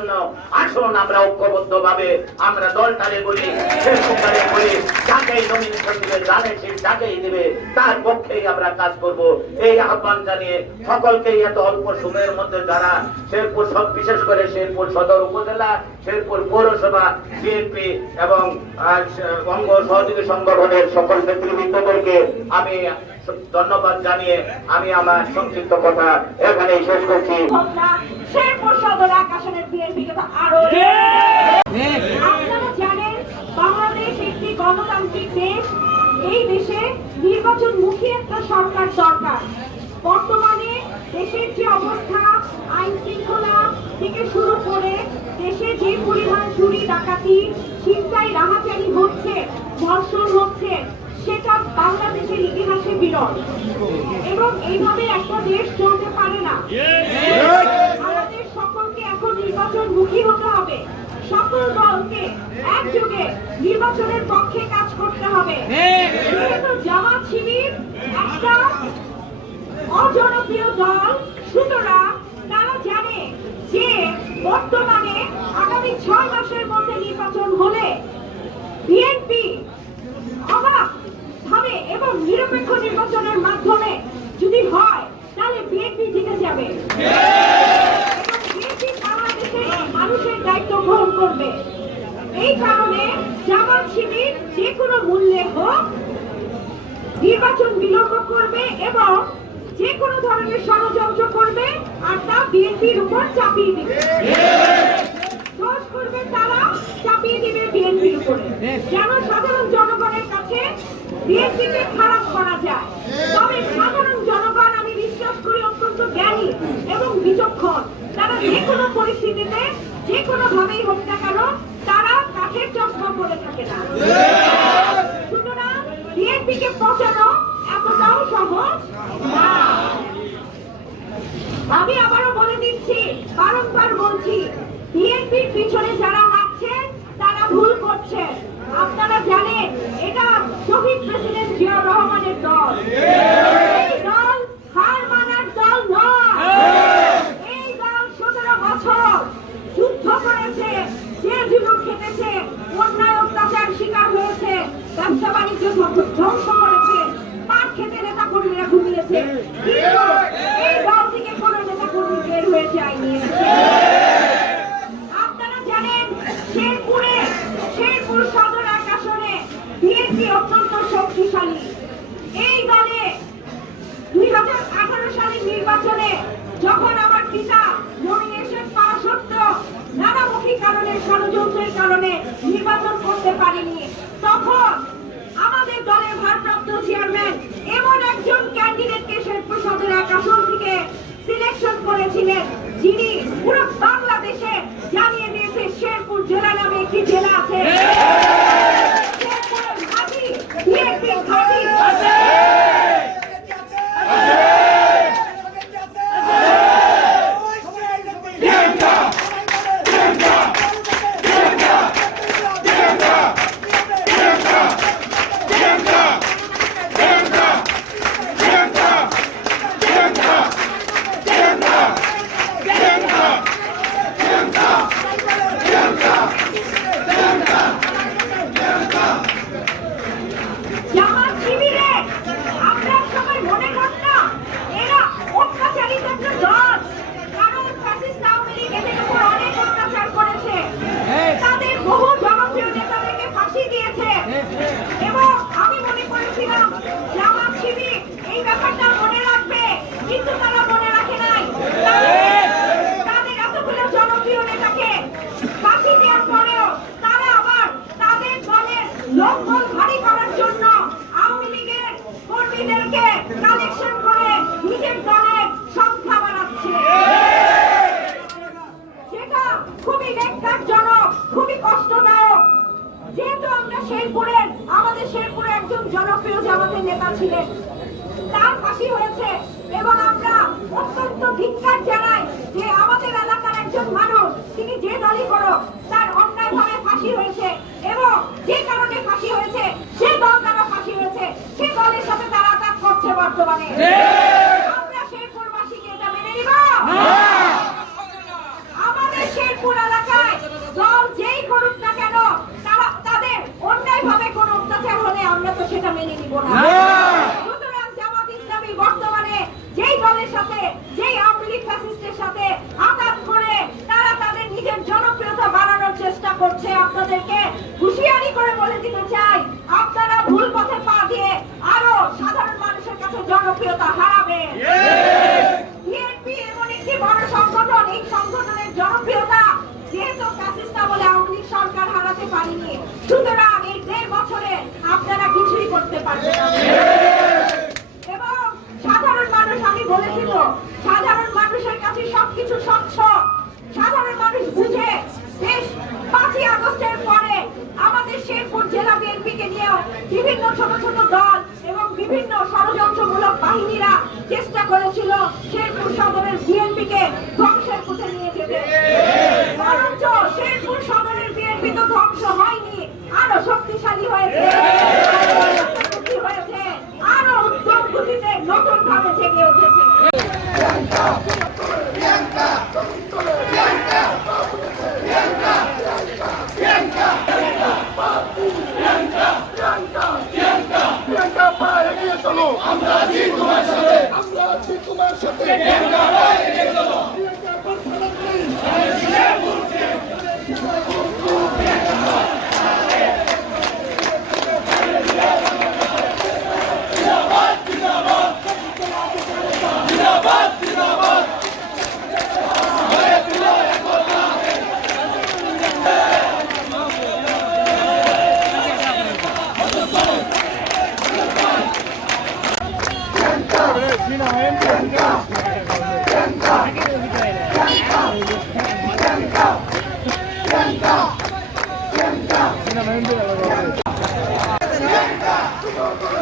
জন্য আসুন আমরা ঐক্যবদ্ধভাবে আমরা দলটারে বলি, শেরপুরটারে বলি, যাকেই নমিনেশন দিবে জানে সে যাকেই দিবে তার পক্ষেই আমরা কাজ করব। এই আহ্বান জানিয়ে সকলকেই এত অল্প সময়ের মধ্যে যারা শেরপুর সব বিশেষ করে শেরপুর সদর উপজেলা, শেরপুর পৌরসভা, বিএনপি এবং অঙ্গ সহযোগী সংগঠনের সকল নেতৃবৃন্দদেরকে আমি ধন্যবাদ জানিয়ে আমি আমার সংক্ষিপ্ত কথা এখানেই শেষ করছি। শেরপুর সদর আসনের বিএনপিকে তো আরো আপনারা জানেন বাংলাদেশ একটি গণতান্ত্রিক দেশ। এই দেশে নির্বাচনমুখী একটা সরকার দরকার। বর্তমানে দেশের যে অবস্থা, আইন শৃঙ্খলা থেকে শুরু করে দেশে যে পরিমাণ চুরি ডাকাতি, ছিনতাই রাহাজানি হচ্ছে, ধর্ষণ হচ্ছে, সেটা বাংলাদেশের ইতিহাসে বিরল এবং এইভাবে একটা দেশ চলতে পারে না। আমাদের সকলকে এখন নির্বাচনমুখী হতে হবে। সকল দলকে একযোগে নির্বাচনের পক্ষে কাজ করতে হবে। যেহেতু জামাত শিবির একটা অজনপ্রিয় দল, সুতরাং তারা জানে যে বর্তমানে আগামী 6 মাসের মধ্যে নির্বাচন হলে বিএনপি অবাধ ভাবে এবং নিরপেক্ষ নির্বাচনের মাধ্যমে যদি হয় তাহলে বিএনপি জিতে যাবে এবং বিএনপি বাংলাদেশের মানুষের দায়িত্ব গ্রহণ করবে। এই কারণে জামাত শিবির যে কোনো মূল্যে হোক নির্বাচন বিলম্ব করবে এবং যে কোনো ধরনের ষড়যন্ত্র করবে আর তা বিএনপির উপর চাপিয়ে দিবে। দোষ করবে তারা, চাপিয়ে দিবে বিএনপির উপরে, যেন সাধারণ জনগণের কাছে বিএনপিকে খারাপ করা যায়। তবে সাধারণ জনগণ আমি বিশ্বাস করি অত্যন্ত জ্ঞানী এবং বিচক্ষণ। তারা যে কোনো পরিস্থিতিতে যে কোনো ভাবেই হোক না কেন তারা কাঠের চশমা পরে থাকে না। সুতরাং বিএনপিকে পচানো এতটাও সহজ না। আমি আবারও বলে দিচ্ছি, বারংবার বলছি, বিএনপির পিছনে যারা লাগছেন তারা ভুল করছেন। আপনারা জানেন এটা শহীদ প্রেসিডেন্ট জিয়াউর রহমানের দল। এই দল হার মানার দল নয়। এই দল 17 বছর যুদ্ধ করেছে, জেল জুলুম খেটেছে, অন্যায় অত্যাচার শিকার হয়েছে, ব্যবসা বাণিজ্য ধ্বংস করেছে, পাট খেতে নেতা কর্মীরা ঘুমিয়েছে, কিন্তু এই দল থেকে কোন নেতা কর্মী বের হয়ে যায়নি। আপনারা জানেন শেরপুর সদর আসনে বিএনপি অত্যন্ত শক্তিশালী। এই দলে 2018 সালের নির্বাচনে যখন আমার পিতা নমিনেশন পাওয়া সত্ত্বেও নানামুখী কারণে, ষড়যন্ত্রের কারণে নির্বাচন করতে পারেনি, তখন আমাদের দলের ভারপ্রাপ্ত চেয়ারম্যান এমন একজন ক্যান্ডিডেটকে শেরপুর সদর আসন থেকে সিলেকশন করেছিলেন যিনি পুরো বাংলাদেশে জানিয়ে দিয়েছে শেরপুর জেলা নামে একটি জেলা আছে। শেরপুরের ঘাঁটি, বিএনপির ঘাঁটি আছে। আমাদের শেরপুরে একজন জনপ্রিয় জামাতের নেতা ছিলেন, তার ফাঁসি হয়েছে এবং আমরা অত্যন্ত ধিক্কার জানাই যে আমাদের এলাকার একজন মানুষ, তিনি যে দলই করো, তার অন্যায়ভাবে ফাঁসি হয়েছে এবং যে কারণে ফাঁসি হয়েছে সে দল দ্বারা ফাঁসি হয়েছে, সে দলের সাথে তারা আঘাত করছে বর্তমানে। আমরা শেরপুরবাসীকে এটা মেনে নিব? আমাদের শেরপুর সেটা মেনে নিব না। সুতরাং জামাত ইসলামী বর্তমানে যেই দলের সাথে, যেই আওয়ামী লীগ ফ্যাসিস্টের সাথে আঘাত করে তারা তাদের নিজের জনপ্রিয়তা বাড়ানোর চেষ্টা করছে, আপনাদেরকে হুঁশিয়ারি করে বলে দিতে চাই, আপনারা ভুল পথে পা দিয়ে আরো সাধারণ মানুষের কাছে জনপ্রিয়তা হারাবেন। বিএনপি এমন একটি বড় সংগঠন, এই সংগঠনের জনপ্রিয়তা যেহেতু ফ্যাসিস্ট আমলে আওয়ামী লীগ সরকার হারাতে পারেনি, সুতরাং এই 1.5 বছরে আপনারা কিছুই করতে পারবেন না। এবং সাধারণ মানুষ, আমি বলেছি তো, সাধারণ মানুষের কাছে সবকিছু স্বচ্ছ। সাধারণ মানুষ বুঝে। বেশ 5ই আগস্টের পরে আমাদের শেরপুর জেলা বিএনপিকে নিয়েও বিভিন্ন ছোট ছোট দল এবং বিভিন্ন ষড়যন্ত্রমূলক বাহিনীরা চেষ্টা করেছিল শেরপুর সদরের বিএনপিকে ধ্বংসের পথে নিয়ে যেতে। বরঞ্চ শেরপুর সদরের বিএনপি তো ধ্বংস হয়নি, আরো শক্তিশালী হয়েছে, আরো উত্তম গতিতে নতুন ভাবে জেগে উঠেছে। আমরা আছি তোমার সাথে, আমরা আছি তোমার সাথে। Siapa